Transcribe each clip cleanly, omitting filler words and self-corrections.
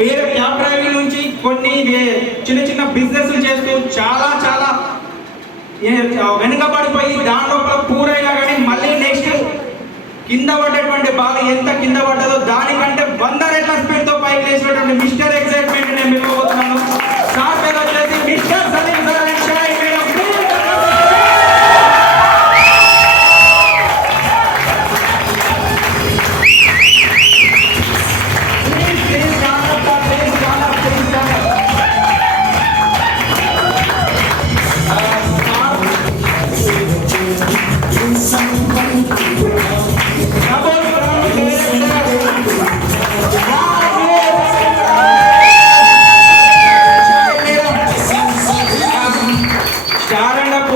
వేరే cab driving నుంచి కొన్ని చిన్న చిన్న బిజినెస్లు చేస్తూ చాలా చాలా వెనుకబడిపోయి దాని లోపల పూరైనా కానీ మళ్ళీ నెక్స్ట్ కింద పడ్డటువంటి బాల్ ఎంత కింద పడ్డదో దానికంటే 100 రెట్ల స్పీడ్తో పైకి లేచినటువంటి మిస్టర్ ఎక్సైట్మెంట్ నేను పిలువబోతున్నాను. సార్ పేరు వచ్చేసి mister Salim sir and Shayi madam.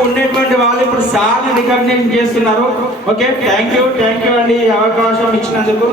ఉన్నటువంటి వాళ్ళు ఇప్పుడు సార్ని రికగ్నైజ్ చేస్తున్నారు. ఓకే, థ్యాంక్ యూ అండి అవకాశం ఇచ్చినందుకు.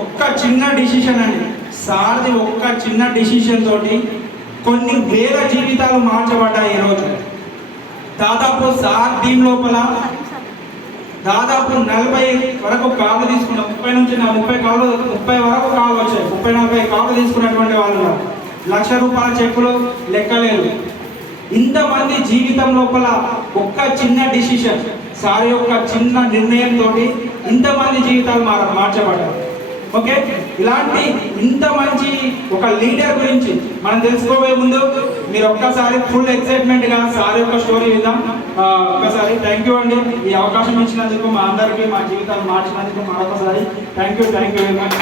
ఒక్క చిన్న డిసిషన్ అండి, సార్ది ఒక్క చిన్న డిసిషన్ తోటి కొన్ని వేల జీవితాలు మార్చబడ్డాయి. ఈరోజు దాదాపు సార్ టీం లోపల దాదాపు 40 వరకు కాళ్ళు తీసుకున్న 30 నుంచి 30 వరకు కాళ్ళు వచ్చాయి. 30-40 కాళ్ళు తీసుకున్నటువంటి వాళ్ళు ₹1,00,000 చెక్కులు లెక్కలేదు. ఇంతమంది జీవితం లోపల ఒక్క చిన్న డిసిషన్, సార్ యొక్క చిన్న నిర్ణయంతో ఇంతమంది జీవితాలు మార్చబడ్డారు. ఓకే, ఇలాంటి ఇంత మంచి ఒక లీడర్ గురించి మనం తెలుసుకోబోయే ముందు మీరు ఒక్కసారి ఫుల్ ఎక్సైట్మెంట్గా సార్ యొక్క స్టోరీ విందాం. ఒక్కసారి థ్యాంక్ యూ అండి, ఈ అవకాశం ఇచ్చినందుకు, మా అందరికీ మా జీవితాలు మార్చినందుకు మరొకసారి thank you very much.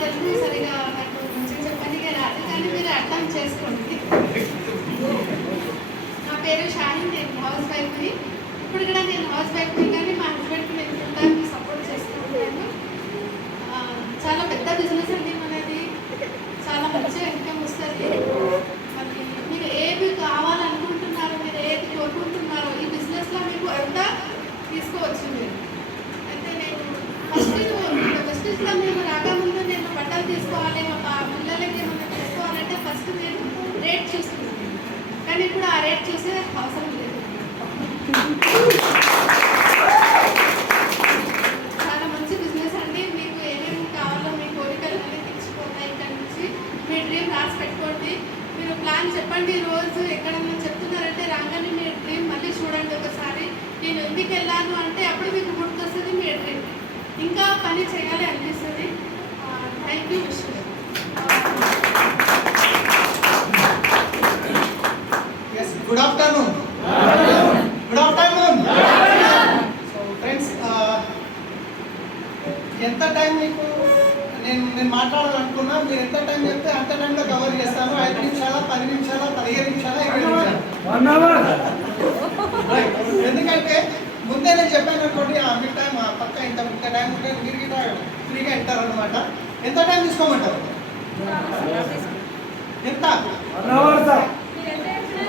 Telugu సరిగా నాకు మంచిగా చెప్పండి రాదు, కానీ మీరు అర్థం చేసుకోండి. నా పేరు షాహిన్, నేను హౌస్ వైఫ్ని. ఇప్పుడు కూడా నేను హౌస్ వైఫ్ని, కానీ మా హస్బెండ్కి నేను ఫుల్ సపోర్ట్ చేస్తున్నాను. చాలా పెద్ద బిజినెస్ అండి మనది, చాలా మంచిగా ఇన్కమ్ వస్తుంది. మరి మీరు ఏది కావాలనుకుంటున్నారో, మీరు ఏది కోరుకుంటున్నారో ఈ బిజినెస్లో మీకు ఎంత తీసుకోవచ్చు. మీరు అయితే నేను బిజినెస్లో మేము రాకముందు నేను బట్టలు తీసుకోవాలి, మా పిల్లలకి ఏమన్నా తీసుకోవాలంటే ఫస్ట్ నేను రేట్ చూస్తున్నాను, కానీ ఇప్పుడు ఆ రేట్ చూసే అవసరం లేదు. చాలా మంచి బిజినెస్ అండి. మీకు ఏమేమి కావాలో మీ కోరికలు అన్నీ తెచ్చుకోవాలి. ఇక్కడ నుంచి మీ డ్రీమ్ రాసి పెట్టుకోండి. మీరు ప్లాన్ చెప్పండి. రోజు ఎక్కడన్నా చెప్తున్నారంటే రాగానే మీ డ్రీమ్ మళ్ళీ చూడండి ఒకసారి. నేను ఎందుకు వెళ్ళాను అంటే అప్పుడు మీకు గుర్తొస్తుంది మీ డ్రీమ్, ఇంకా పని చేయాలి అనిపిస్తుంది. Thank you. Good afternoon. So friends, ఎంత టైం మీకు నేను మాట్లాడాలనుకున్నా, మీరు ఎంత టైం చెప్తే అంత టైంలో కవర్ చేస్తాను. 5 నిమిషాల, 10 నిమిషాల, 15 నిమిషాల, 20 నిమిషాలు. ఎందుకంటే ముందే నేను చెప్పాను అనుకోండి, మీ టైం పక్క ఇంత టైం ఉంటే మీరు గిట్లా ఫ్రీగా ఇస్తారు అనమాట. ఎంత టైం తీసుకోమంటారు? ఎంత?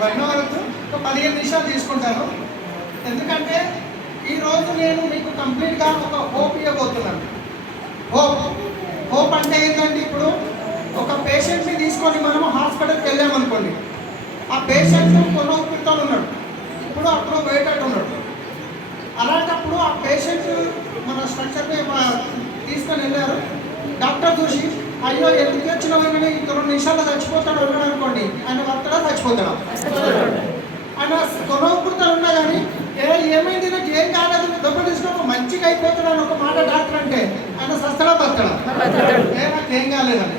1 అవర్, ఒక 15 నిమిషాలు తీసుకుంటాను. ఎందుకంటే ఈరోజు నేను మీకు కంప్లీట్గా ఒక హోప్ ఇవ్వబోతున్నాను. హోప్ అంటే ఏంటంటే, ఇప్పుడు ఒక పేషెంట్ని తీసుకొని మనము హాస్పిటల్కి వెళ్ళామనుకోండి, ఆ పేషెంట్ కొనో పిట్టలు ఉన్నాడు, ఇప్పుడు అప్పుడు పోయేటట్టు ఉన్నాడు. అలాంటప్పుడు ఆ పేషెంట్ మన స్ట్రక్చర్ని తీసుకొని వెళ్ళారు. డాక్టర్ చూసి అయ్యో ఎందుకు వచ్చినావు కానీ 2 నిమిషాల్లో చచ్చిపోతాడు ఉన్నాడు అనుకోండి, ఆయన వస్తాడా చచ్చిపోతాడా? ఆయన కొనవకృతాలు ఉన్నా కానీ ఏమైంది నాకు ఏం కాలేదు, దెబ్బ తీసుకోక మంచిగా అయిపోతాడు అని ఒక మాట డాక్టర్ అంటే ఆయన నాకేం కాలేదని.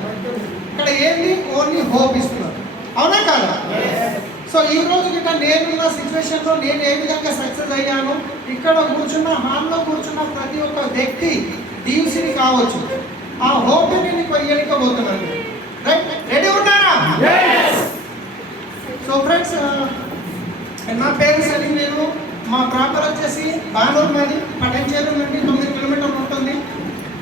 ఇక్కడ ఏంటి, ఓన్లీ హోప్ ఇస్తున్నారు. అవునా కాదా? సో ఈ రోజు గిట్ట నేనున్న సిచ్యువేషన్లో నేను ఏ విధంగా సక్సెస్ అయ్యాను, ఇక్కడ కూర్చున్న హాల్లో కూర్చున్న ప్రతి ఒక్క వ్యక్తి డీసీని కావచ్చు, ఆ హోప్ నీకు ఇయ్యకపోతున్నాను. రైట్, రెడీ ఉంటారా? సో ఫ్రెండ్స్, నా పేరు సలీం. నేను మా ప్రాపర్ వచ్చేసి బానూరు, మాది పటంచేరు నుండి 9 కిలోమీటర్లు ఉంటుంది.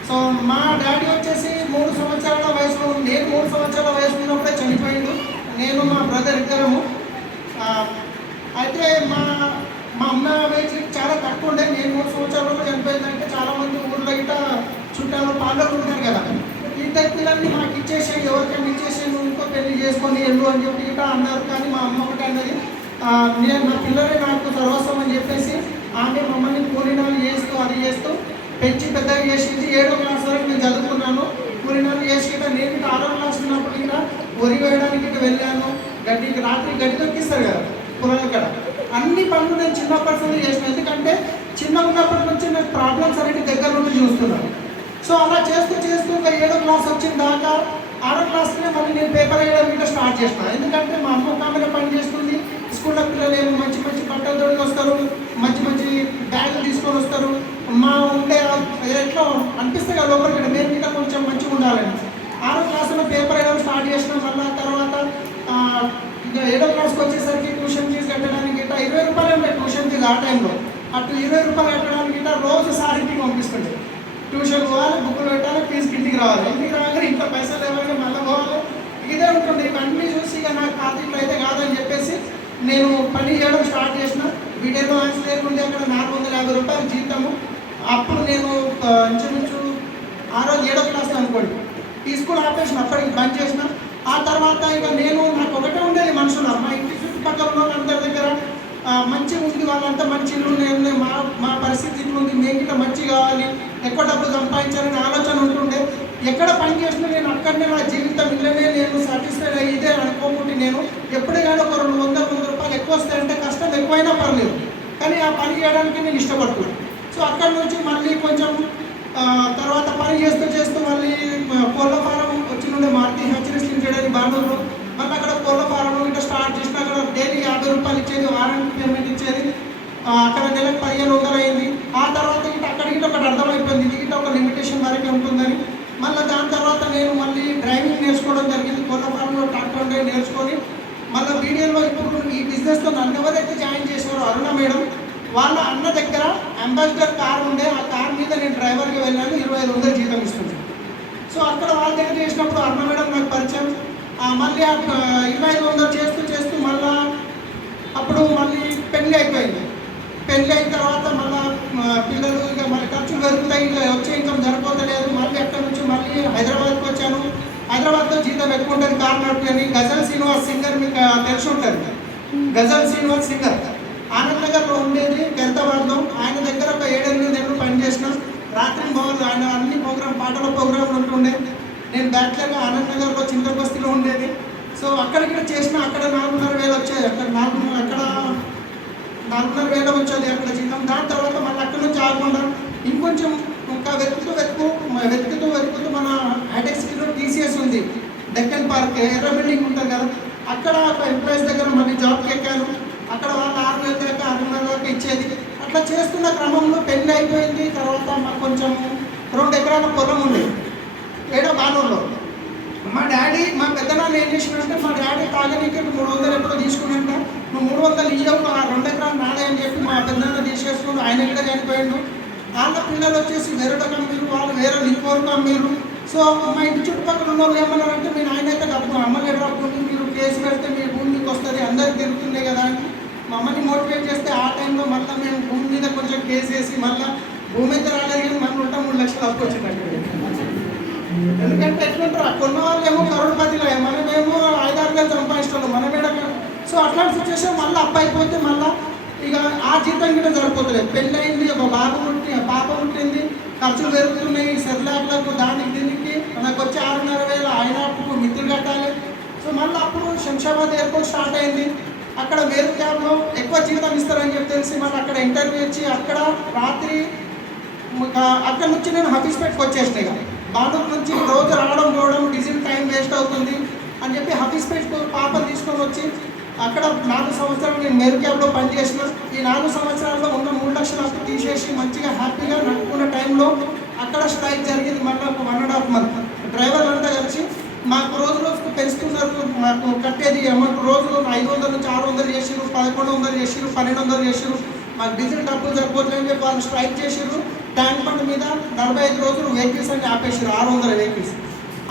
సో మా డాడీ వచ్చేసి 3 సంవత్సరాల వయసులో, నేను 3 సంవత్సరాల వయసు ఉన్నప్పుడే చనిపోయిండు. నేను మా బ్రదర్ ఇద్దరము. అయితే మా అమ్మ వయసు చాలా తక్కువ ఉండే. నేను 3 సంవత్సరాలు చనిపోయిందంటే చాలామంది ఊళ్ళో గిట్ట చుట్టాలు పాటలు ఉంటారు కదా, ఇద్దరు పిల్లల్ని మాకు ఇచ్చేసి, ఎవరికైనా ఇచ్చేసి నువ్వు ఇంకో పెళ్లి చేసుకొని వెళ్ళు అని చెప్పి గిట్ట అన్నారు. కానీ మా అమ్మ ఒకటి అన్నది, నేను నా పిల్లలే నాకు సర్వస్వం అని చెప్పేసి ఆమె మమ్మల్ని కూలినాలు చేస్తూ అది చేస్తూ పెంచి పెద్దగా చేసింది. 7వ క్లాస్ వరకు నేను చదువుకున్నాను. కూలినాలు చేసి నేను 6వ క్లాస్ ఉన్నప్పుడు ఇంకా వరి వేయడానికి వెళ్ళాను. రాత్రి గడ్డి దొక్కిస్తారు కదా పొలాల కాడ. అన్ని పనులు నేను చిన్నప్పటి నుండి చేసిన. ఎందుకంటే చిన్న ఉన్నప్పటి నుంచి నేను ప్రాబ్లమ్స్ అనేవి దగ్గర నుండి చూస్తున్నాను. సో అలా చేస్తూ చేస్తూ ఒక 7వ క్లాస్ వచ్చిన దాకా 6వ క్లాస్లోనే మళ్ళీ నేను పేపర్ వేయడం ఇంకా స్టార్ట్ చేసిన. ఎందుకంటే మా అమ్మ ఒక ఆమె పని చేస్తుంది, స్కూల్లో పిల్లలు ఏమో మంచి మంచి బట్టలు తోడుకు వస్తారు, మంచి మంచి బ్యాగులు తీసుకొని వస్తారు. మా ఉండే ఎట్లా అనిపిస్తే కదా లోపలికి మేము ఇంకా కొంచెం మంచిగా ఉండాలని 6వ క్లాస్లో పేపర్ వేయడం స్టార్ట్ చేసినాం. మళ్ళీ తర్వాత ఇంకా 7వ క్లాస్కి వచ్చేసరికి ట్యూషన్ ఫీజు కట్టడానికి గిట్ట 20 రూపాయలు ఉంటాయి ట్యూషన్ ఫీజు ఆ టైంలో. అటు 20 రూపాయలు కట్టడానికి గిట్ట రోజు సారింటికి పంపిస్తుండే. ట్యూషన్ పోవాలి, బుక్కులు పెట్టాలి, ఫీజు ఇంటికి రావాలి. ఇంటికి రాగానే ఇంట్లో పైసలు ఇవ్వాలి, మళ్ళీ పోవాలి. ఇదే ఉంటుంది. ఇవన్నీ చూసి ఇక నాకు ఖాతాలో అయితే కాదని చెప్పేసి నేను పని చేయడం స్టార్ట్ చేసిన. వీడియోలో ఆన్సర్ ఉండే అక్కడ 450 రూపాయలు జీతము. అప్పుడు నేను ఇంచుమించు 7వ క్లాస్ అనుకోండి ఈ స్కూల్ ఆపేసిన, అప్పటికి బంద్ చేసిన. ఆ తర్వాత ఇక నాకు ఒకటే ఉండేది మనసులో, మా ఇంటి చుట్టుపక్కల ఉన్న వాళ్ళందరి దగ్గర మంచిగా ఉంది, వాళ్ళంతా మంచి ఇల్లు ఉన్నాయి, మా పరిస్థితి ఇల్లు ఉంది, మేము ఇట్లా మంచి కావాలి, ఎక్కువ డబ్బు సంపాదించాలని ఆలోచన ఉంటుండే. ఎక్కడ పని చేసినా నేను అక్కడనే నా జీవితం ఇళ్ళనే నేను సాటిస్ఫైడ్ అయ్యిదే అనుకోకుండా నేను ఎప్పుడే కానీ ఒక 200 రూపాయలు ఎక్కువ వస్తాయంటే కష్టం ఎక్కువైనా పర్లేదు, కానీ ఆ పని చేయడానికి నేను ఇష్టపడుతున్నాను. సో అక్కడి నుంచి మళ్ళీ కొంచెం తర్వాత పని చేస్తూ చేస్తూ మళ్ళీ కోళ్ళ ఫారం వచ్చినుండే మారుతి హ్యాచరీస్ లిమిటెడ్ అని బానూరులో. మళ్ళీ అక్కడ కోళ్ళ ఫారం ఇట్లా స్టార్ట్ చేసిన. అక్కడ డైలీ 50 రూపాయలు ఇచ్చేది, వారానికి పేమెంట్ ఇచ్చేది. అక్కడ నెలకు 1500 అయింది. ఆ తర్వాత ఇట్లా అక్కడికి ఒకటి అర్థమైపోయింది, ఇది ఇట్లా ఒక లిమిటేషన్ వరకే ఉంటుందని. మళ్ళీ దాని తర్వాత నేను మళ్ళీ డ్రైవింగ్ నేర్చుకోవడం జరిగింది. కోళ్ళ ఫారంలో ట్రాక్టర్ డ్రైవ్ నేర్చుకొని మళ్ళీ వీడియోలో ఇప్పుడు ఈ బిజినెస్తో నన్ను ఎవరైతే జాయిన్ చేశారో అరుణ మేడం, వాళ్ళ అన్న దగ్గర అంబాసిడర్ కార్ ఉండే, ఆ కార్ మీద నేను డ్రైవర్గా వెళ్ళాను. 2500 జీతం ఇస్తుంది. సో అక్కడ వాళ్ళ దగ్గర చేసినప్పుడు అరుణ మేడం నాకు పరిచయం. మళ్ళీ 2500 చేస్తూ చేస్తూ మళ్ళీ అప్పుడు మళ్ళీ పెళ్ళి అయిపోయింది. పెళ్ళి అయిన తర్వాత మళ్ళీ పిల్లలు ఇక మళ్ళీ ఖర్చులు పెరుగుతాయి, ఇక వచ్చే ఇన్కమ్ సరిపోతలేదు. మళ్ళీ అక్కడి నుంచి మళ్ళీ హైదరాబాద్కి వచ్చాను. హైదరాబాద్లో జీతం ఎక్కువ ఉంటుంది, కార్ నడుపుకొని. గజల్ శ్రీనివాస్ సింగర్ మీకు తెలిసి ఉంటుంది, గజల్ శ్రీనివాస్ సింగర్ ఆనంద్ నగర్లో ఉండేది, ఖైరతాబాద్లో. ఆయన దగ్గర ఒక 7-8 నెలలు పనిచేసినాం. రాత్రి బాగుంది, ఆయన అన్ని పాటల ప్రోగ్రాంలు ఉంటుండే. నేను బ్యాక్లర్గా ఆనంద్ నగర్లో చింతల బస్తీలో ఉండేది. సో అక్కడికి చేసిన, అక్కడ 4,500 వచ్చేది. అక్కడ 4,500 వచ్చేది అక్కడ జీతం. దాని తర్వాత మళ్ళీ అక్కడ నుంచి ఆగకుండా ఇంకొంచెం ఇంకా వెతుకుతూ మన హైటెక్ సిటీలో TCS ఉంది, డెక్కన్ పార్క్ ఎర్ర బిల్డింగ్ ఉంటుంది కదా, అక్కడ ఒక ఎంప్లాయీస్ దగ్గర మళ్ళీ జాబ్కి ఎక్కాను. అక్కడ వాళ్ళు 6,000 దాకా 6,500 దాకా ఇచ్చేది. అట్లా చేస్తున్న క్రమంలో పెళ్ళి అయిపోయింది. తర్వాత మాకు కొంచెం 2 ఎకరాల పొలం ఉండేది బానూరులో. మా డాడీ, మా పెద్దనాన్న ఏం చేసినంటే, మా డాడీ తాగనీకి 300 ఎప్పుడో తీసుకున్నాక, నువ్వు 300 ఇవ్వవు, ఆ 2 ఎకరాలు నాడే అని చెప్పి మా పెద్దనాన్న తీసేసుకుని ఆయన కూడా చనిపోయాడు. వాళ్ళ పిల్లలు వచ్చేసి వేరేట కమ్మీరు, వాళ్ళు వేరే లింకోరు కమ్మీరు. సో మా ఇంటి చుట్టుపక్కల ఉన్న వాళ్ళు ఏమన్నారంటే, మీ నాయన అయితే డబ్బు అమ్మగారు డబ్బు మీరు కేసు పెడితే మీ భూమి మీకు వస్తుంది, అందరికి తిరుగుతుండే కదా అని మా అమ్మని మోటివేట్ చేస్తే, ఆ టైంలో మళ్ళీ మేము భూమి మీద కొంచెం కేసు వేసి మళ్ళీ భూమి అయితే రాలేదు, కానీ మనం 3 లక్షలు అప్పు వచ్చినట్టు. ఎందుకంటే ఎట్లుంటారు, కొన్న వాళ్ళు ఏమో కరోడ్పతిలో, మనమేమో 5-6 వేలు సంపాదిస్తున్నాం, మనమేడ. సో అట్లాంటి సిచ్యువేషన్ మళ్ళీ అప్పు అయిపోతే మళ్ళీ ఇక ఆ జీతం కూడా సరిపోతలేదు. పెళ్ళి అయింది, ఒక పాప పుట్టింది, ఖర్చులు పెరుగుతున్నాయి, సెర్లాక్లకు దానికి దీనికి. నాకు వచ్చి 6,500 ఆయన అప్పుడు మిత్రులు కట్టాలి. సో మళ్ళీ అప్పుడు శంషాబాద్ ఎయిర్పోర్ట్ స్టార్ట్ అయింది. అక్కడ వేరు క్యాబ్లో ఎక్కువ జీతం ఇస్తారని చెప్పి తెలిసి మళ్ళీ అక్కడ ఇంటర్వ్యూ ఇచ్చి అక్కడ రాత్రి అక్కడ నుంచి నేను హఫీస్పేట్కి వచ్చేసినాయి. బానూరు నుంచి రోజు రావడం పోవడం డీజిల్ టైం వేస్ట్ అవుతుంది అని చెప్పి హఫీస్పేట్ పాపను తీసుకొని వచ్చి అక్కడ 4 సంవత్సరాలు నేను మెరు క్యాబ్లో పనిచేసిన. ఈ 4 సంవత్సరాల్లో ఉన్న 3 లక్షల అప్పు తీసేసి మంచిగా హ్యాపీగా నడుపుకున్న టైంలో అక్కడ స్ట్రైక్ జరిగింది. మళ్ళీ 1.5 మంత్ డ్రైవర్లు అంతా కలిసి మాకు రోజు రోజుకు పెంచుతున్నారు, మాకు కట్టేది అమౌంట్ రోజు 500 నుంచి 600 చేసిరు, 1100 చేసిరు, 1200 చేసిరు, మాకు డీజిల్ డబ్బులు సరిపోతున్నాయని చెప్పి వాళ్ళు స్ట్రైక్ చేసిరు. ట్యాంక్ బండ్ మీద 45 రోజులు వెహికల్స్ అని ఆపేసారు, 600 వెహికల్స్.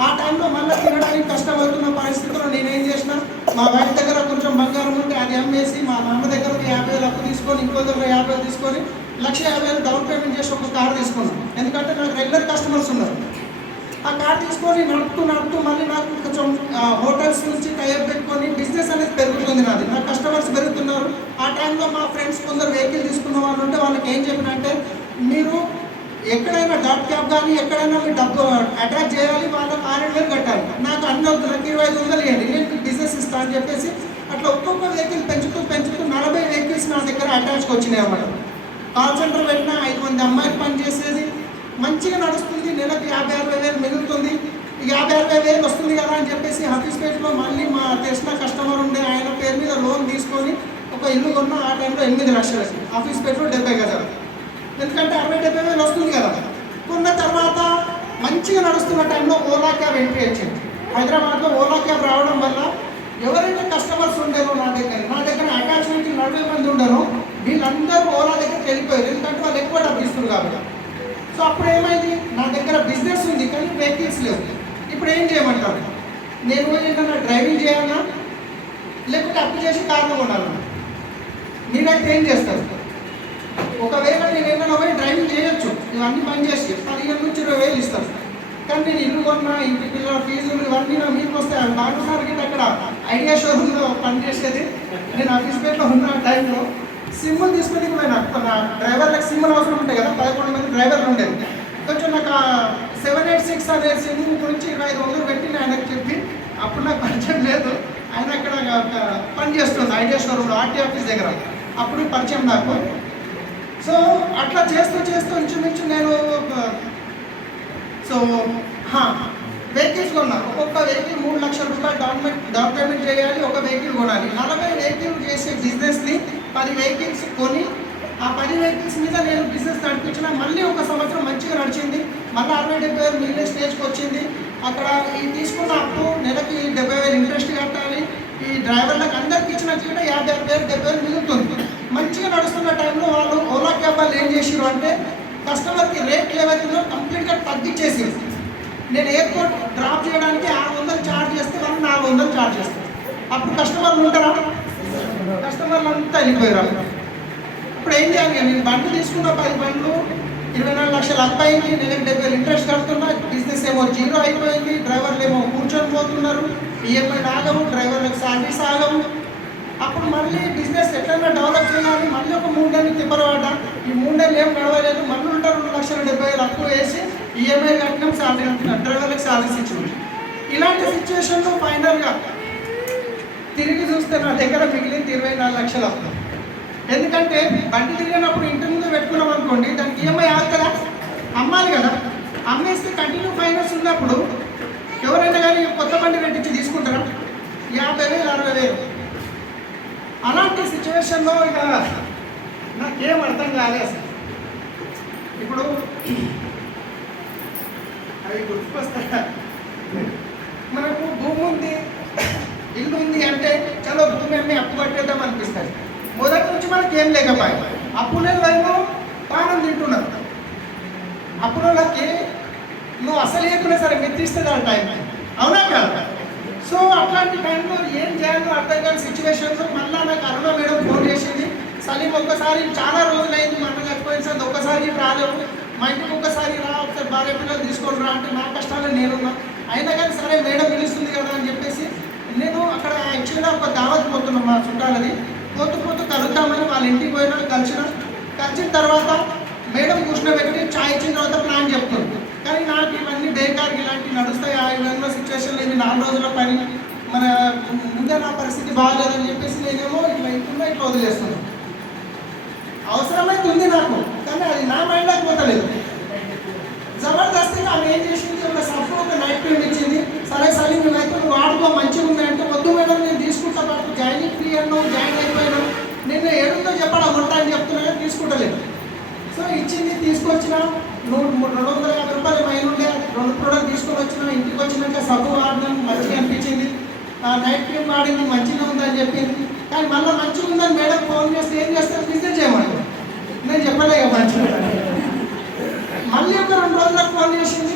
ఆ టైంలో మళ్ళీ తినడానికి కష్టమవుతున్న పరిస్థితుల్లో నేనేం చేసిన, మా వైఫ్ దగ్గర కొంచెం బంగారం ఉంటే అది అమ్మేసి మా నాన్న దగ్గర 50,000 అప్పు తీసుకొని ఇంకో దగ్గర 50,000 తీసుకొని 1,50,000 డౌన్ పేమెంట్ చేసి ఒక కార్ తీసుకున్నాను. ఎందుకంటే నాకు రెగ్యులర్ కస్టమర్స్ ఉన్నారు. ఆ కార్ తీసుకొని నడుపుతూ మళ్ళీ నాకు కొంచెం హోటల్స్ నుంచి టైప్ పెట్టుకొని బిజినెస్ అనేది పెరుగుతుంది నాది, నా కస్టమర్స్ పెరుగుతున్నారు. ఆ టైంలో మా ఫ్రెండ్స్ కొందరు వెహికల్ తీసుకున్న వాళ్ళు ఉంటే వాళ్ళకి ఏం చెప్పినంటే, మీరు ఎక్కడైనా డాట్ క్యాబ్ కానీ ఎక్కడైనా మీరు డబ్బు అటాచ్ చేయాలి, వాళ్ళకి 6,000 కట్టాలి, నాకు అన్ని వద్దు, నాకు 25,000 ఇవ్వండి, నేను బిజినెస్ ఇస్తాను అని చెప్పేసి అట్లా ఒక్కొక్క వెహికల్ పెంచుతూ 40 వెహికల్స్ నా దగ్గర అటాచ్కి వచ్చినాయి అన్నమాట. కాల్ సెంటర్ పెట్టిన 5 మంది అమ్మాయిలు పనిచేసేది, మంచిగా నడుస్తుంది. నెలకు 50,000-60,000 మిగులుతుంది. ఇక 50,000-60,000 వస్తుంది కదా అని చెప్పేసి హఫీస్పేట్లో మళ్ళీ మా తెలిసిన కస్టమర్ ఉండే ఆయన పేరు మీద లోన్ తీసుకొని ఒక ఇల్లు కొన్న. ఆ టైంలో 8 లక్షలకి హఫీస్పేట్లో 70 గజాలు, ఎందుకంటే 60,000-70,000 వస్తుంది కదా. కొన్న తర్వాత మంచిగా నడుస్తున్న టైంలో ఓలా క్యాబ్ ఎంట్రీ వచ్చింది. హైదరాబాద్లో ఓలా క్యాబ్ రావడం వల్ల ఎవరైతే కస్టమర్స్ ఉండేరో నా దగ్గర అటాచ్మెంట్ 40 మంది ఉండరో వీళ్ళందరూ ఓలా దగ్గరికి వెళ్ళిపోయారు, ఎందుకంటే వాళ్ళు ఎక్కువ డబ్బు ఇస్తున్నారు కాబట్టి. సో అప్పుడు ఏమైంది, నా దగ్గర బిజినెస్ ఉంది కానీ వెహికల్స్ లేవు. ఇప్పుడు ఏం చేయమంటారు, నేను ఏంటన్నా డ్రైవింగ్ చేయాలా లేకపోతే అప్పు చేసి కార్లో కొనాలన్నా? మీరైతే ఏం చేస్తారు? ఒకవేళ నేను ఏమైనా పోయి డ్రైవింగ్ చేయొచ్చు, ఇవన్నీ పని చేసి 15,000 నుంచి 20,000 ఇస్తాను. కానీ నేను ఇల్లు కొన్నా, ఇంటి పిల్లల ఫీజులు ఇవన్నీ నా మీకు వస్తాయి. బాగుసారికి అక్కడ ఐడియా షోరూమ్లో పనిచేసేది, నేను హఫీస్పేట్లో ఉన్న టైంలో సిమ్ తీసుకుని పోయినా. నా డ్రైవర్లకు సిమ్లు అవసరం ఉంటాయి కదా, 11 మంది డ్రైవర్లు ఉండేది. కొంచెం నాకు 786 అనే సిమ్ గురించి 25,000 పెట్టి ఆయనకు చెప్పి, అప్పుడు నాకు పరిచయం లేదు, ఆయన అక్కడ పని చేస్తుంది ఐడియా షోరూమ్లో ఆర్టీ ఆఫీస్ దగ్గర, అప్పుడు పరిచయం నాకు. సో అట్లా చేస్తూ ఇంచుమించు నేను వెహికల్స్ కొన్నాను. ఒక్కొక్క వెహికల్ 3 లక్షల రూపాయలు డౌన్ పేమెంట్ చేయాలి, ఒక వెహికల్ కొనాలి. 40 వెహికల్ చేసే బిజినెస్ని 10 వెహికల్స్ కొని ఆ 10 వెహికల్స్ మీద నేను బిజినెస్ నడిపించిన. మళ్ళీ ఒక సంవత్సరం మంచిగా నడిచింది, మళ్ళీ 60-70,000 మిగిలిన స్టేజ్కి వచ్చింది. అక్కడ ఈ తీసుకున్న అప్పు నెలకి 70,000 ఇంట్రెస్ట్ కట్టాలి. ఈ డ్రైవర్లకు అందరికి ఇచ్చిన 50,000 70,000 మిగులుతుంది. మంచిగా నడుస్తున్న టైంలో వాళ్ళు ఓలా క్యాబ్ వాళ్ళు ఏం చేసారు అంటే, కస్టమర్కి రేట్ ఏవైతుందో కంప్లీట్గా తగ్గించేసి, నేను ఎయిర్పోర్ట్ డ్రాప్ చేయడానికి 600 ఛార్జ్ చేస్తే వాళ్ళు 400 ఛార్జ్ చేస్తారు. అప్పుడు కస్టమర్లు ఉంటారా? కస్టమర్లు అంతా వెళ్ళిపోయారు. ఇప్పుడు ఏం చేయాలి, నేను బండ్లు తీసుకున్న 10 బండ్లు 24 లక్షలు అబ్బాయింది, నెలకు 70,000 ఇంట్రెస్ట్ కడుతున్నా, బిజినెస్ ఏమో జీరో అయిపోయింది, డ్రైవర్లు ఏమో కూర్చొని పోతున్నారు, ఈఎంఐ ఆగవు, డ్రైవర్లకు శాలరీస్ ఆగవు. అప్పుడు మళ్ళీ బిజినెస్ ఎట్లయినా డెవలప్ చేయాలి. మళ్ళీ ఒక 3 నెలలు తిప్పరవాడా, ఈ 3 నెలలు ఏం నడవలేదు, మళ్ళీ ఉంటారు 2,70,000 అప్పు వేసి ఈఎంఐ కట్టినాం, శాలరీ కట్టినాం, డ్రైవర్లకు శాలరీస్ ఇచ్చింది. ఇలాంటి సిచ్యువేషన్లో ఫైనల్గా తిరిగి చూస్తే నా దగ్గర మిగిలింది 24 లక్షలు అప్పు. ఎందుకంటే బండి తిరిగినప్పుడు ఇంటి ముందు పెట్టుకున్నాం అనుకోండి, దానికి ఈఎంఐ ఆగుతుందా? అమ్మాలి కదా. అమ్మేస్తే కంటిన్యూ ఫైనాన్స్ ఉన్నప్పుడు ఎవరైనా కానీ కొత్త బండి పెట్టించి తీసుకుంటారా? 50,000 60,000. అలాంటి సిచ్యువేషన్లో ఇక నాకేం అర్థం కాలేదు అసలు. ఇప్పుడు అవి గుర్తుకొస్తాయా? మనకు భూమి ఉంది, ఇల్లు ఉంది అంటే చలో భూమి అన్నీ అప్పు కట్టేద్దాం అనిపిస్తుంది. మొదటి నుంచి మనకి ఏం లేకపోయి అప్పుల వైపు పానం తింటున్నారు. అప్పులకి నువ్వు అసలు లేకున్నా సరే మెత్తిస్తుంది ఆ టైంకి, అవునా కదా? సో అట్లాంటి టైంలో ఏం చేయాలో అర్థం కాని సిచ్యువేషన్లో మళ్ళీ నాకు అరుణ మేడం ఫోన్ చేసింది. సలీం ఒక్కసారి చాలా రోజులైంది మన చచ్చిపోయిన సార్, ఒక్కసారి రాలేవు, మా ఇంటికి ఒక్కసారి రా, ఒకసారి భార్య పిల్లలు తీసుకొని రా అంటే నా కష్టాలు నేనున్నా. అయినా కానీ సరే మేడం పిలుస్తుంది కదా అని చెప్పేసి నేను అక్కడ యాక్చువల్గా ఒక దావత్ పోతున్నాం మా చుట్టాలది. పోతూ కలుద్దామని వాళ్ళ ఇంటికి పోయినా కలిసిన తర్వాత మేడం కూర్చోబెట్టి చాయ్ ఇచ్చిన తర్వాత ప్లాన్ చెప్తుంది. కానీ నాకు ఇవన్నీ బేకార్, ఇలాంటివి నడుస్తాయి, ఆ ఇవన్నీ సిచ్యువేషన్లో ఇవి 4 రోజుల పని, మన ముందే నా పరిస్థితి బాగాలేదని చెప్పేసి నేనేమో ఇట్లా వదిలేస్తున్నాను. అవసరమైతే ఉంది నాకు, కానీ అది నా మైండ్లోకి పోతలేదు. జబర్దస్తిగా ఆమె ఏం చేసింది, ఒక అన్నావు జాయిన్ అయిపోయినావు, నేను ఏడుందో చెప్పాడు వంట అని చెప్తున్నా కానీ తీసుకుంటలేదు. సో ఇచ్చింది తీసుకొచ్చిన 250 రూపాయలు మైన్ ఉండే 2 ప్రోడక్ట్ తీసుకొని వచ్చిన. ఇంటికి వచ్చినాక సబ్బు వాడినాను, మంచిగా అనిపించింది. నైట్ క్రీమ్ వాడింది, మంచిగా ఉందని చెప్పింది. కానీ మళ్ళీ మంచిగా ఉందని మేడం ఫోన్ చేస్తే ఏం చేస్తారు, బిజినెస్ చేయమని నేను చెప్పలేక మంచిగా. మళ్ళీ ఒక 2 రోజులకు ఫోన్ చేసింది,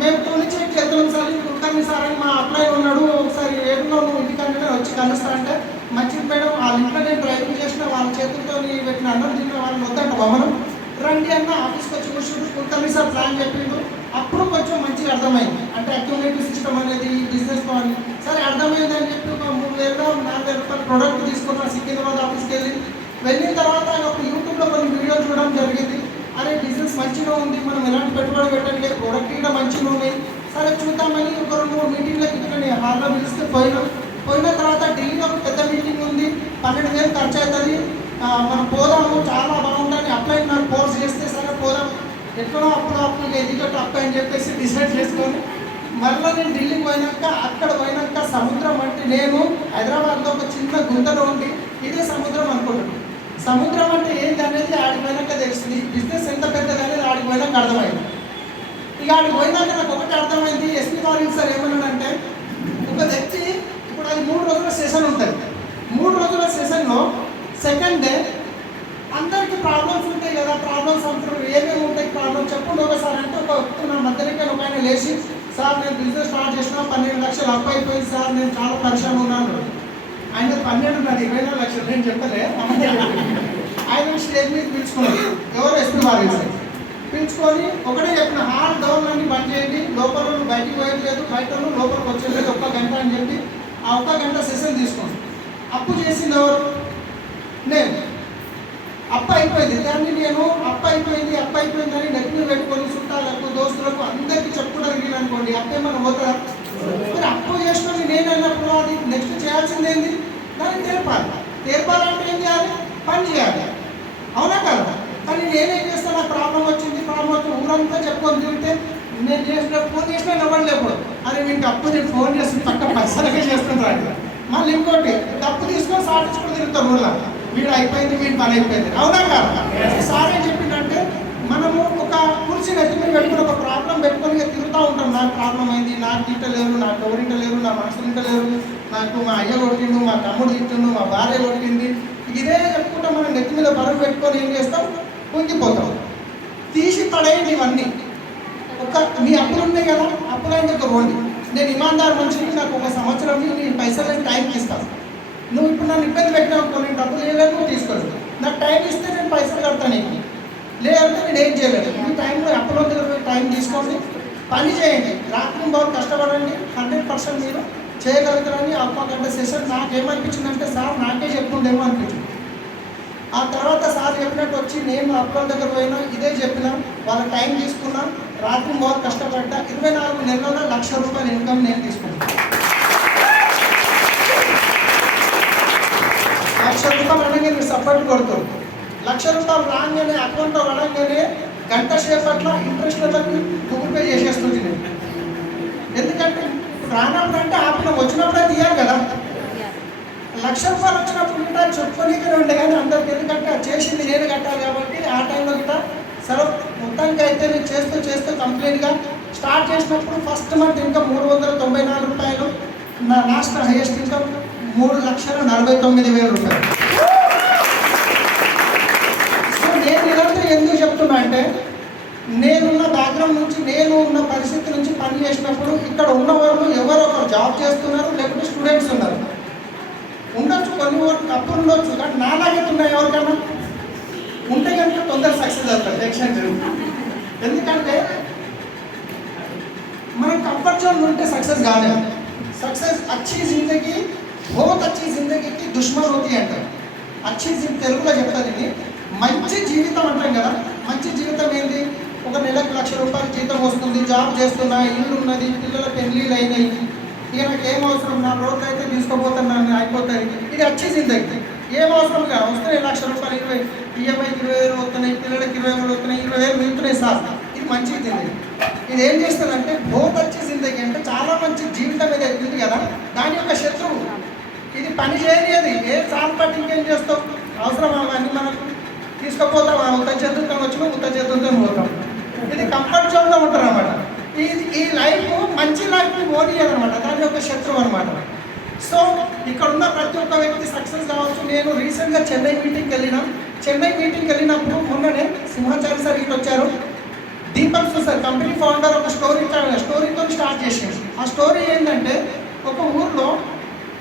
మేము కొన్ని చెక్ చేద్దాం సార్, కుక్కర్ని సార్ అని మా అప్లై ఉన్నాడు, ఒకసారి ఏడులో నువ్వు ఇంటికంటే వచ్చి కలుస్తా అంటే, మంచిది మేడం వాళ్ళ ఇంట్లో నేను డ్రైవింగ్ చేసిన వాళ్ళ చేతులతో పెట్టిన అన్నం తిన్న వాళ్ళని వద్దంట మనం రండి అన్న ఆఫీస్కి వచ్చి కూర్చుంటూ కుక్కర్ని సార్ ప్లాన్ చెప్పిండు. అప్పుడు కొంచెం మంచిగా అర్థమైంది, అంటే అక్యుమిలేటివ్ సిస్టమ్ అనేది బిజినెస్తో అని. సరే అర్థమైంది అని చెప్పి ఒక 3,000-4,000 రూపాయల ప్రోడక్ట్ తీసుకున్నా సికింద్రాబాద్ ఆఫీస్కి వెళ్ళిన తర్వాత అప్పుడు యూట్యూబ్లో కొన్ని వీడియోలు చూడడం జరిగింది. అరే బిజినెస్ మంచిగా ఉంది, మనం ఎలాంటి పెట్టుబడి పెట్టట్లేదు, ప్రోడక్ట్ కూడా మంచిగా ఉన్నాయి, సరే చూద్దామని ఒక 2-3 మీటింగ్లకి ఇక్కడ హాల్లో పిలిస్తే పోయిన తర్వాత ఢిల్లీలో ఒక పెద్ద మీటింగ్ ఉంది, 12,000 ఖర్చు అవుతుంది, మనం పోదాము చాలా బాగుంటుంది, అప్లై నాకు కోర్స్ చేస్తే సరే పోదాం, ఎక్కడో అప్పుడు ఎదిగట్టు అప్లై అని చెప్పేసి డిసైడ్ చేసుకొని మళ్ళీ నేను ఢిల్లీకి అక్కడ పోయినాక సముద్రం అంటే నేను హైదరాబాద్లో ఒక చిన్న గుంతలో ఉండి ఇదే సముద్రం అనుకుంటున్నాను. సముద్రం అంటే ఏంటి అనేది ఆడిపోయినాక తెలిసింది, బిజినెస్ ఎంత పెద్దది అనేది ఆడిపోయినాక అర్థమైంది. ఇక ఆడిపోయినాక నాకు ఒకటి అర్థమైంది, ఎస్పీ గారు సార్ ఏమన్నాడంటే, ఒక వ్యక్తి ఇప్పుడు అది 3 రోజుల సెషన్ ఉంటుంది, 3 రోజుల సెషన్లో సెకండ్ డే అందరికీ ప్రాబ్లమ్స్ ఉంటాయి కదా, ప్రాబ్లమ్స్ అంటారు, ఏమేమి ఉంటాయి ప్రాబ్లమ్స్ చెప్పండి ఒకసారి అంటే, ఒక వ్యక్తి నా మధ్యలోకి ఒక ఆయన లేచి, సార్ నేను బిజినెస్ స్టార్ట్ చేసిన 12 లక్షలు అప్పు అయిపోయింది సార్, నేను చాలా పరిశ్రమ ఉన్నాను. ఆయన 12 ఉన్నది 24 లక్షలు నేను చెప్పలే. ఆయన స్టేజ్ మీద పిలుచుకున్నాను, ఎవరు ఎస్పీ వారు పిలుచుకొని ఒకటే చెప్పిన, హాల్ డోర్లు అన్ని బంద్ చేయండి, లోపల బయటికి పోయట్లేదు, బయట లోపలికి వచ్చేది 1 గంట అని చెప్పి ఆ 1 గంట సెషన్ తీసుకోండి. అప్పు చేసింది ఎవరు? నేను. అప్పు అయిపోయింది, దాన్ని నేను అప్పు అయిపోయిందని నెట్ మీద పెట్టుకొని చుట్టాలకు దోస్తులకు అందరికీ చెప్పుకోవడానికి అనుకోండి, అప్పు ఏమన్నా పోతుందా? మరి అప్పు చేసుకొని నేను అన్నప్పుడు అది నెక్స్ట్ చేయాల్సిందేంది, దాన్ని తీర్పాలంటే ఏం చేయాలి, పని చేయాలి, అవునా కదా? కానీ నేనేం చేస్తాను, నాకు ప్రాబ్లం వచ్చింది ఊరంతా చెప్పుకొని తిరిగితే నేను ఫోన్ చేసినా ఎవరు లేకపోతే, అరే వీనికి అప్పు నేను ఫోన్ చేసి పక్క పైసలకే చేస్తుంటాను. మళ్ళీ ఇంకోటి తప్పు తీసుకొని సాటించుకొని తిరుగుతాం ఊళ్ళో, వీడు అయిపోయింది వీడి పని అయిపోయింది, అవునా కదా? సార్ ఏం చెప్పిందంటే, మనము ఒక కుర్చీ నెత్తి మీద పెట్టుకుని ఒక ప్రాబ్లం పెట్టుకొని తిరుగుతూ ఉంటాం, నాకు ప్రాబ్లం అయింది, నాకు తింటలేరు, నాకు ఎవరింటలేరు, నా మనసు తింటలేరు, నాకు మా అయ్య కొట్టిండు, మా తమ్ముడు తింటుండు, మా భార్య కొట్టింది, ఇదే చెప్పుకుంటా మనం నెత్తి మీద బరువు పెట్టుకొని ఏం చేస్తాం, కుంగిపోతాం. తీసి పడేయండి ఇవన్నీ. మీ అప్పులు ఉన్నాయి కదా, అప్పులైన దగ్గర పోండి, నేను ఇమాన్దార్ మనిషిని, నాకు 1 సంవత్సరం నీ పైసలు టైంకి ఇస్తాను, నువ్వు ఇప్పుడు నన్ను ఇబ్బంది పెట్టినావు, నేను డబ్బులు వేయలేదు, నువ్వు తీసుకోలేదు, నాకు టైం ఇస్తే నేను పైసలు కడతాను, నీకు లేదంటే నేను ఏం చేయలేదు. మీ టైంలో అప్పులో దగ్గర టైం తీసుకోండి, పని చేయండి, రాత్రి బాగా కష్టపడండి, 100% మీరు చేయగలుగుతారని. 1 గంట సెషన్ నాకేమనిపించిందంటే, సార్ నాకే చెప్పుకుంటేమో అనిపించింది. ఆ తర్వాత సార్ చెప్పినట్టు వచ్చి నేను అప్పుల దగ్గర పోయినా, ఇదే చెప్పినా, వాళ్ళ టైం తీసుకున్నా, రాత్రి బాగా కష్టపడ్డా, 24 నెలల్లో 1,00,000 రూపాయల ఇన్కమ్ నేను తీసుకున్నాను. 1,00,000 రూపాయలు అనగానే మీరు సపోర్ట్ కొడుతుంది, 1,00,000 రూపాయలు రాగానే అకౌంట్లో పడగానే గంట సేపట్లో ఇంట్రెస్ట్లకి గూగుల్ పే చేసేస్తుంది నేను. ఎందుకంటే రానప్పుడు అంటే ఆపిన వచ్చినప్పుడే తీయాలి కదా, 1,00,000 రూపాయలు వచ్చినప్పుడు గిట్ట చెప్పుకోనికనే ఉండే, కానీ అందరికి ఎందుకంటే చేసింది నేను కట్టాలి కాబట్టి ఆ టైంలో గిట్ట సరే మొత్తానికి అయితే నేను చేస్తూ కంప్లీట్గా స్టార్ట్ చేసినప్పుడు ఫస్ట్ మంత్ ఇన్కమ్ 394 రూపాయలు, నా లాస్ట్ హైయెస్ట్ ఇన్కమ్ 3,49,000 రూపాయలు. సో నేను ఇదంతా ఎందుకు చెప్తున్నా అంటే, నేనున్న బ్యాక్గ్రౌండ్ నుంచి, నేను ఉన్న పరిస్థితి నుంచి పని చేసినప్పుడు ఇక్కడ ఉన్న వాళ్ళు ఎవరో ఒకరు జాబ్ చేస్తున్నారు, లేకపోతే స్టూడెంట్స్ ఉన్నారు, ఉండొచ్చు కొన్ని అప్పుడు ఉండొచ్చు, కానీ నాలాగే ఉన్నాయి ఎవరికైనా ఉంటే కనుక తొందర సక్సెస్ అవుతారు, టెన్షన్ జరుగుతుంది. ఎందుకంటే మనం కంఫర్ట్ జోన్ ఉంటే సక్సెస్ కాలేదు. సక్సెస్ అచ్చి జిందగీ బహుత్ అచ్చి జిందగీకి దుష్మన్ అవుతాయి అంటారు. అచ్చి తెలుగులో చెప్తుంది, మంచి జీవితం అంటాం కదా, మంచి జీవితం ఏంటి, ఒక నెలకు 1,00,000 రూపాయలు జీతం వస్తుంది, జాబ్ చేస్తున్నా, ఇల్లు ఉన్నది, పిల్లల పెళ్ళిళ్ళు అయినాయి, ఇక నాకు ఏం అవసరం, నా రోడ్లు అయితే తీసుకోపోతున్నాను అయిపోతాయి, ఇది అచ్చి జిందగీ. ఏం అవసరం కాదు, వస్తున్నాయి 1,00,000 రూపాయలు, ఈఎంఐకి 20,000 అవుతున్నాయి, పిల్లలకి 20,000 అవుతున్నాయి, 20,000 మిగులుతున్నాయి సార్, ఇది మంచి జిందగీ. ఇది ఏం చేస్తుందంటే బహుత్ అచ్చి జిందగీ అంటే చాలా మంచి జీవితం ఏదైతే ఉంది కదా, దాని యొక్క శత్రువు ఇది పని చేయలేదు. ఏ సాల్ పట్టి ఇంకేం చేస్తావు, అవసరం అవన్నీ మనకు తీసుకుపోతాం. ఉత్త చేతులతో వచ్చినా ఉత్త చేతులతో పోతాం. ఇది కంఫర్ట్ జోన్లో ఉంటారు అనమాట. ఈ లైఫ్ మంచి లైఫ్ని ఓడియదు అనమాట, దాని యొక్క శత్రువు అనమాట. సో ఇక్కడ ఉన్న ప్రతి ఒక్క వ్యక్తి సక్సెస్ కావచ్చు. నేను రీసెంట్గా చెన్నై మీటింగ్కి వెళ్ళినప్పుడు మొన్ననే సింహాచారి సార్ ఇటు వచ్చారు. దీపక్ సార్ కంపెనీ ఫౌండర్ ఒక స్టోరీతో స్టార్ట్ చేసింది. ఆ స్టోరీ ఏంటంటే, ఒక ఊర్లో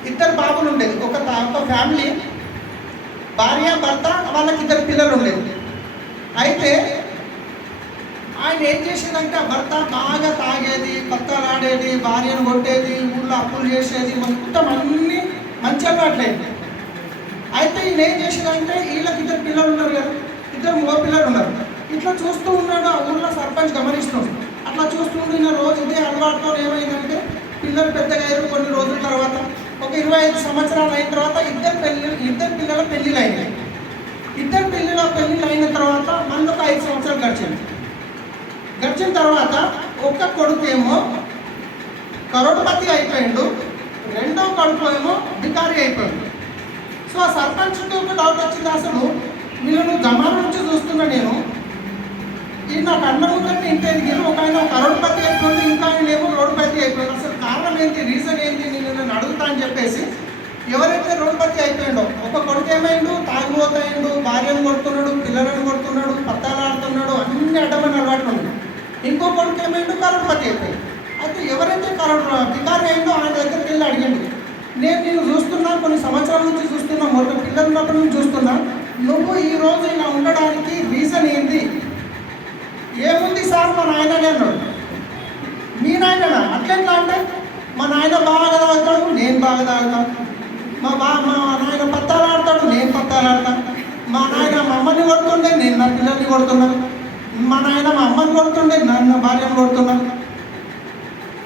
2 బాబులు ఉండేది. ఒక ఫ్యామిలీ, భార్య భర్త, వాళ్ళకి 2 పిల్లలు ఉండేది. అయితే ఆయన ఏం చేసేదంటే, ఆ భర్త బాగా తాగేది, పత్తాలు ఆడేది, భార్యను కొట్టేది, ఊళ్ళో అప్పులు చేసేది, మొత్తం అన్నీ మంచి అలవాట్లేదు. అయితే ఈయన ఏం చేసేదంటే, వీళ్ళకి 2 పిల్లలు ఉన్నారు కదా, 2 మగ పిల్లలు ఉన్నారు. ఇట్లా చూస్తూ ఉన్నాడు. ఆ ఊళ్ళో సర్పంచ్ గమనిస్తున్నాడు. అట్లా చూస్తుంటే ఈయన రోజు ఇదే అలవాటుతో ఏమైందంటే, పిల్లలు పెద్దగా అయ్యారు. కొన్ని రోజుల తర్వాత, ఒక 25 సంవత్సరాలు అయిన తర్వాత ఇద్దరు పిల్లల పెళ్ళిళ్ళు అయినాయి. 2 పిల్లల పెళ్ళిళ్ళు అయిన తర్వాత మళ్ళీ ఒక 5 సంవత్సరాలు గడిచిన తర్వాత ఒక కొడుకు ఏమో కరోడ్పతి అయిపోయాడు, రెండో కొడుకు ఏమో బికారి అయిపోయాడు. సో ఆ సర్పంచ్కి ఒక డౌట్ వచ్చింది, అసలు వీళ్ళను జమాన నుంచి చూస్తున్నా నేను, ఈ నాకు అన్న ముందరిని ఇంత ఎదిగారు, ఒక ఆయన కరోడ్పతి అయిపోయింది, ఇంకా ఆయన ఏమో రోడ్డుపతి అయిపోయాడు. అసలు కారణం ఏంటి, రీజన్ ఏంటి, నేను అడుగుతా అని చెప్పేసి ఎవరైతే రోడ్డుపతి అయిపోయాడో, ఒక కొడుకు ఏమైండు, తాగిపోతాయిండు, భార్యను కొడుతున్నాడు, పిల్లలను కొడుతున్నాడు, పత్తాలు ఆడుతున్నాడు, అన్ని అడ్డమైన అలవాట్లు ఉన్నాయి. ఇంకో కొడుకు ఏమైండు, కరోడ్పతి అయిపోయాడు. అయితే ఎవరైతే బికారి అయిందో ఆయన దగ్గరికి వెళ్ళి అడిగాడు, నేను చూస్తున్నా, కొన్ని సంవత్సరాల నుంచి చూస్తున్నా, మొదటి పిల్లలు ఉన్నప్పటి నుంచి చూస్తున్నా, నువ్వు ఈరోజు ఇలా ఉండడానికి రీజన్ ఏంటి? ఏముంది సార్, మా నాయననే అన్నాడు. మీ నాయననా? అట్లెట్లా అంటే, మా నాయన బాగా తాగుతాడు, నేను బాగా తాగుతాను. మా నాయన పత్తాలు ఆడతాడు, నేను పత్తాలు ఆడతాను. మా నాయన మా అమ్మని కొడుతుండే, నేను నా పిల్లల్ని కొడుతున్నాను. మా నాయన మా అమ్మని కొడుతుండే, నా భార్యను కొడుతున్నాను.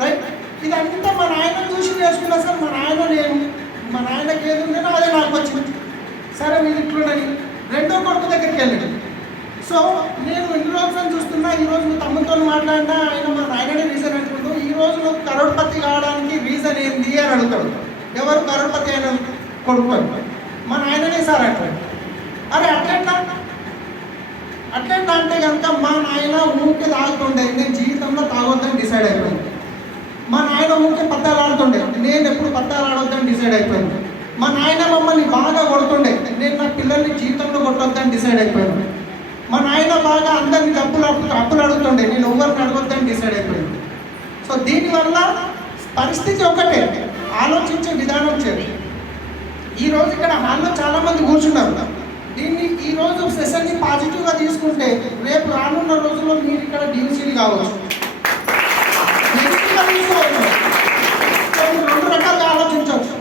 రైట్, ఇదంతా మా నాయన చూసి నేర్చుకున్నా సార్. మా నాయనకి ఏది ఉండేనో అదే నాకు వచ్చింది. సరే మీరు ఇట్లుండని రెండో కొడుకు దగ్గరికి వెళ్ళండి. సో నేను ఎన్ని రోజులు చూస్తున్నా, ఈరోజు నువ్వు తమ్ముతో మాట్లాడినా ఆయన మా నాయననే రీజన్ అనుకుంటూ, ఈరోజు నువ్వు కరోడ్పతి కావడానికి రీజన్ ఏంది అని అడుగుతాడు. ఎవరు కరోడ్పతి అయిన కొడుకు? మా నాయననే సార్ అంటాడు. అరే అట్లెట్లా అంటే కనుక, మా నాయన ఊరికే తాగుతుండే, నేను జీవితంలో తాగొద్దని డిసైడ్ అయిపోయింది. మా నాయన ఊరికే పత్తాలు ఆడుతుండే, నేను ఎప్పుడు పత్తాలు ఆడొద్దని డిసైడ్ అయిపోయింది. మా నాయన మమ్మల్ని బాగా కొడుతుండే, నేను నా పిల్లల్ని జీవితంలో కొట్టొద్దని డిసైడ్ అయిపోయాను. మా నాయన బాగా అందరినీ అప్పులు అడుగుతుండే, నేను ఎవరిని అడగొద్దని డిసైడ్ అయిపోయింది. సో దీనివల్ల పరిస్థితి ఒకటే, ఆలోచించే విధానం చేయాలి. ఈరోజు ఇక్కడ హాల్లో చాలామంది కూర్చున్నారు. ఈరోజు సెషన్ని పాజిటివ్గా తీసుకుంటే రేపు రానున్న రోజుల్లో మీరు ఇక్కడ డివిజీలు కావచ్చు. నెగిటివ్గా తీసుకోవచ్చు. రెండు రకాలుగా ఆలోచించవచ్చు.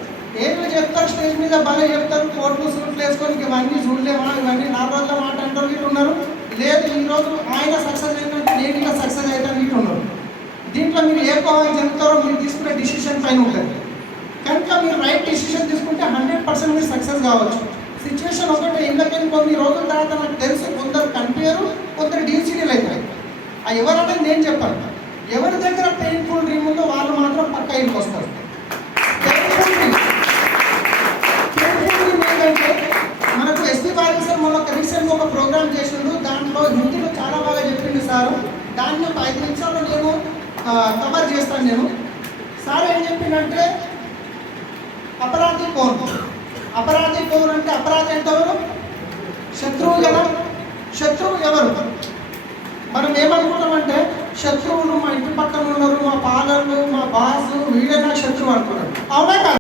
ఏమి చెప్తారు, స్టేజ్ మీద భలే చెప్తారు, కోట్లు సూట్లు వేసుకొని ఇవన్నీ చూడలేమా, ఇవన్నీ 4 రోజుల మాట అంటారు వీళ్ళు ఉన్నారు. లేదు, ఈరోజు ఆయన సక్సెస్ అయినట్టు నేను ఇలా సక్సెస్ అవుతాను వీళ్ళు ఉన్నారు. దీంట్లో మీరు ఏ కోవా జరుగుతారో మీరు తీసుకునే డిసిషన్ పైన ఉంటుంది. కనుక మీరు రైట్ డిసిషన్ తీసుకుంటే 100% మీరు సక్సెస్ కావచ్చు. సిచ్యువేషన్ ఒకటే, ఎందుకంటే కొన్ని రోజుల తర్వాత నాకు తెలుసు, కొందరు కనిపించారు, కొందరు డీసీడీలు అవుతారు. ఆ ఎవరంటే నేను చెప్పాను, ఎవరి దగ్గర పెయిన్ఫుల్ డ్రీమ్ ఉందో వాళ్ళు మాత్రం పక్క ఇంటికి వస్తారు. ఏంటంటే మనకు ఎస్పీ బాలకృష్ణ సార్ మొన్న రీసెంట్గా ఒక ప్రోగ్రామ్ చేసిండు, దాంట్లో హిందీలో చాలా బాగా చెప్పిండు సార్. దాన్ని ఒక 5 నిమిషాల్లో నేను కవర్ చేస్తాను. నేను సార్ ఏం చెప్పిండంటే, అపరాధి కౌన్ అంటే అపరాధి అంటే ఎవరు? శత్రువు కదా. శత్రువు ఎవరు? మనం ఏమనుకుంటామంటే, శత్రువులు మా ఇంటి పక్కన ఉన్నారు, మా పాలర్లు, మా బాసు, వీడే నాకు శత్రువు అనుకున్నాడు. అవునా?